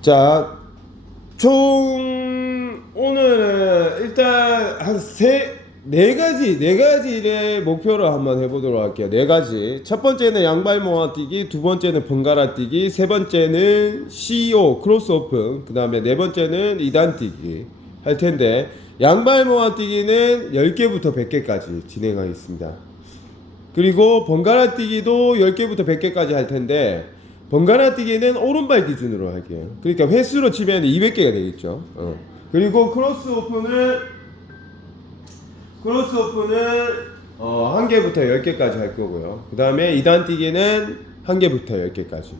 자, 총 오늘은 일단 한세네 가지 네 가지를 목표로 한번 해보도록 할게요. 네 가지. 첫 번째는 양발 모아뛰기, 두 번째는 번갈아 뛰기, 세 번째는 CEO 크로스 오픈, 그 다음에 네 번째는 2단 뛰기 할 텐데 양발 모아뛰기는 10개부터 100개까지 진행하겠습니다. 그리고 번갈아 뛰기도 10개부터 100개까지 할 텐데 번갈아 뛰기는 오른발 기준으로 할게요. 그러니까 횟수로 치면 200개가 되겠죠. 어. 그리고 크로스 오픈은 크로스 오픈은 어, 한 개부터 10개까지 할 거고요. 그 다음에 2단 뛰기는 한 개부터 10개까지.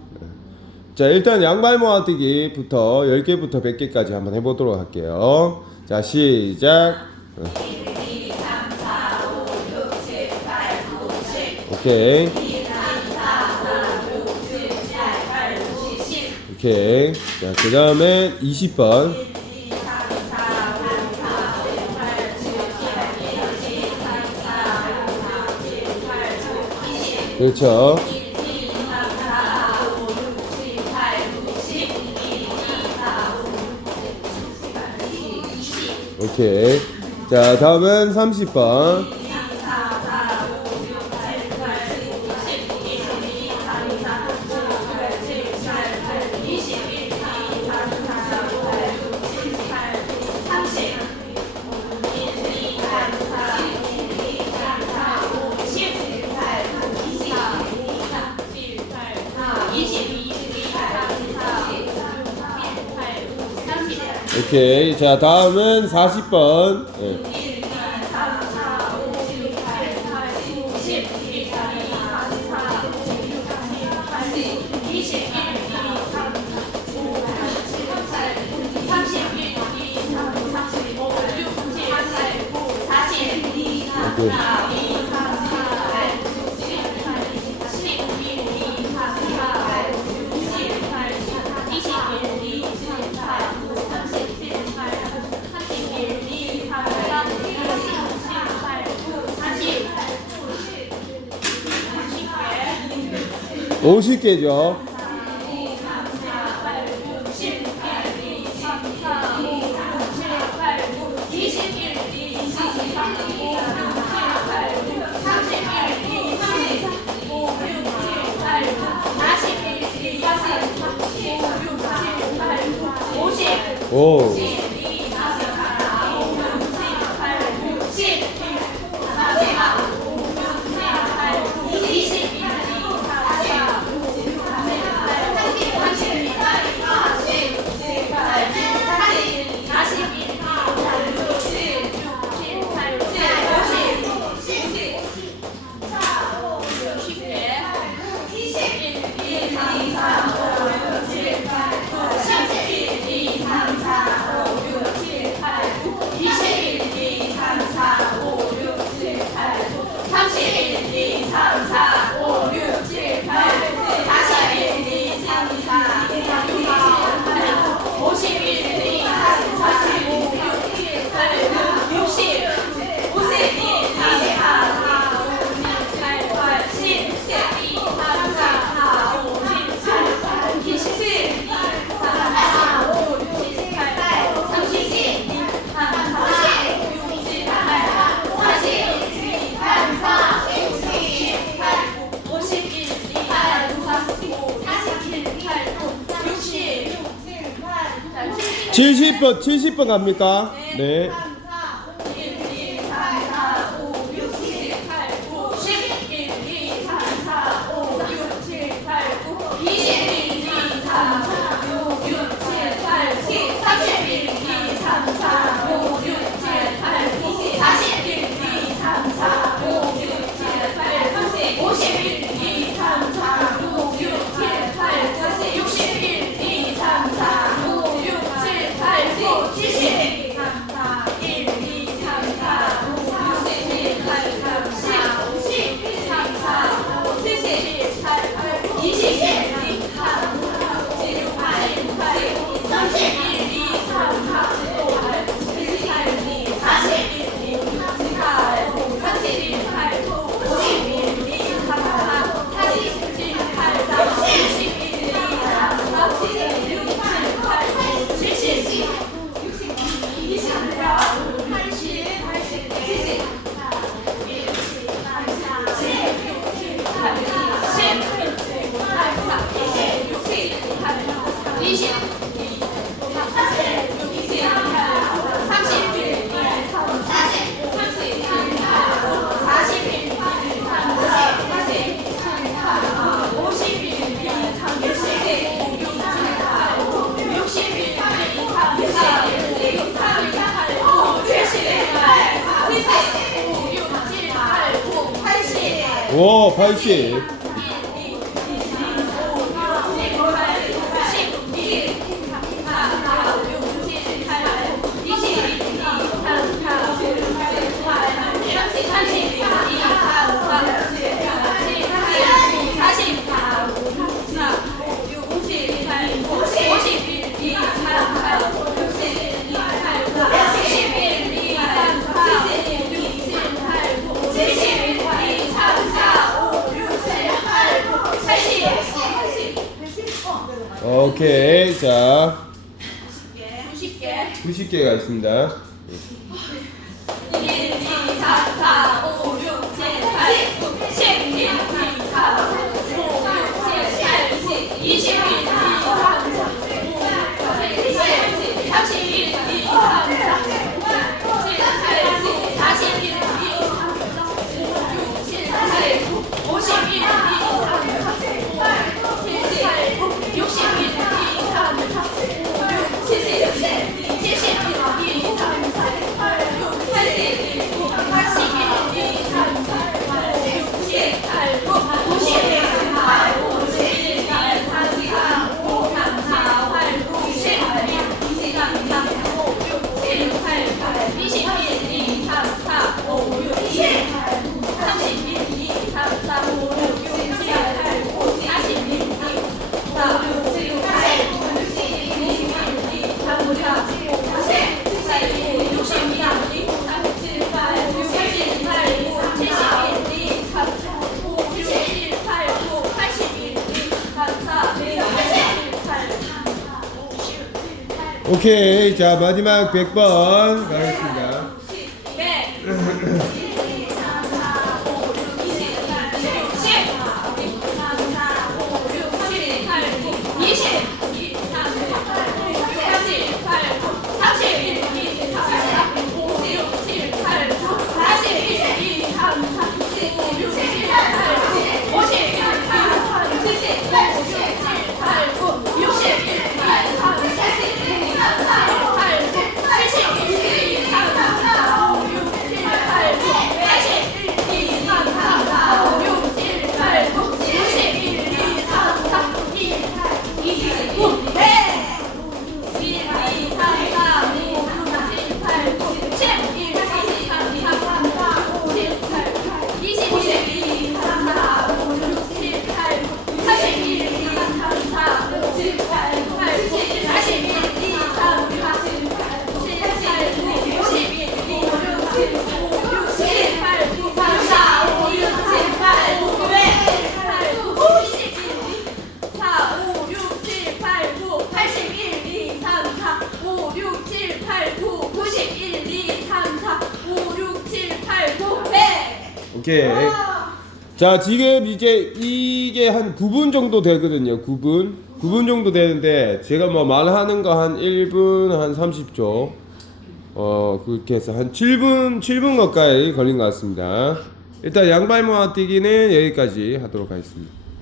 자, 일단 양발 모아 뛰기부터 10개부터 100개까지 한번 해보도록 할게요. 자, 시작. 어. 오케이. 오케이. 자, 그 다음에 20번. 그렇죠. 오케이. 자, 다음은 30번. 오케이. 자, 다음은 40번. 예. 오케이. 오십 개죠. 오. 칠십 번 칠십 번 갑니까? 네. 오, 80. 오케이. 자, 90개가 있습니다. 1, 2, 3, 4, 5, 6, 7, 8, 9, 10, 1, 2, 3, 4, 5, 6, 7, 8, 9, 21, 2, 3, 오케이. 자, 마지막 100번 가겠습니다. 오케이. 자, 지금 이제 이게 한 9분 정도 되거든요. 9분. 9분 정도 되는데 제가 뭐 말하는 거 한 1분 한 30초. 어, 그렇게 해서 한 7분 7분 가까이 걸린 것 같습니다. 일단 양발 모아 뛰기는 여기까지 하도록 하겠습니다.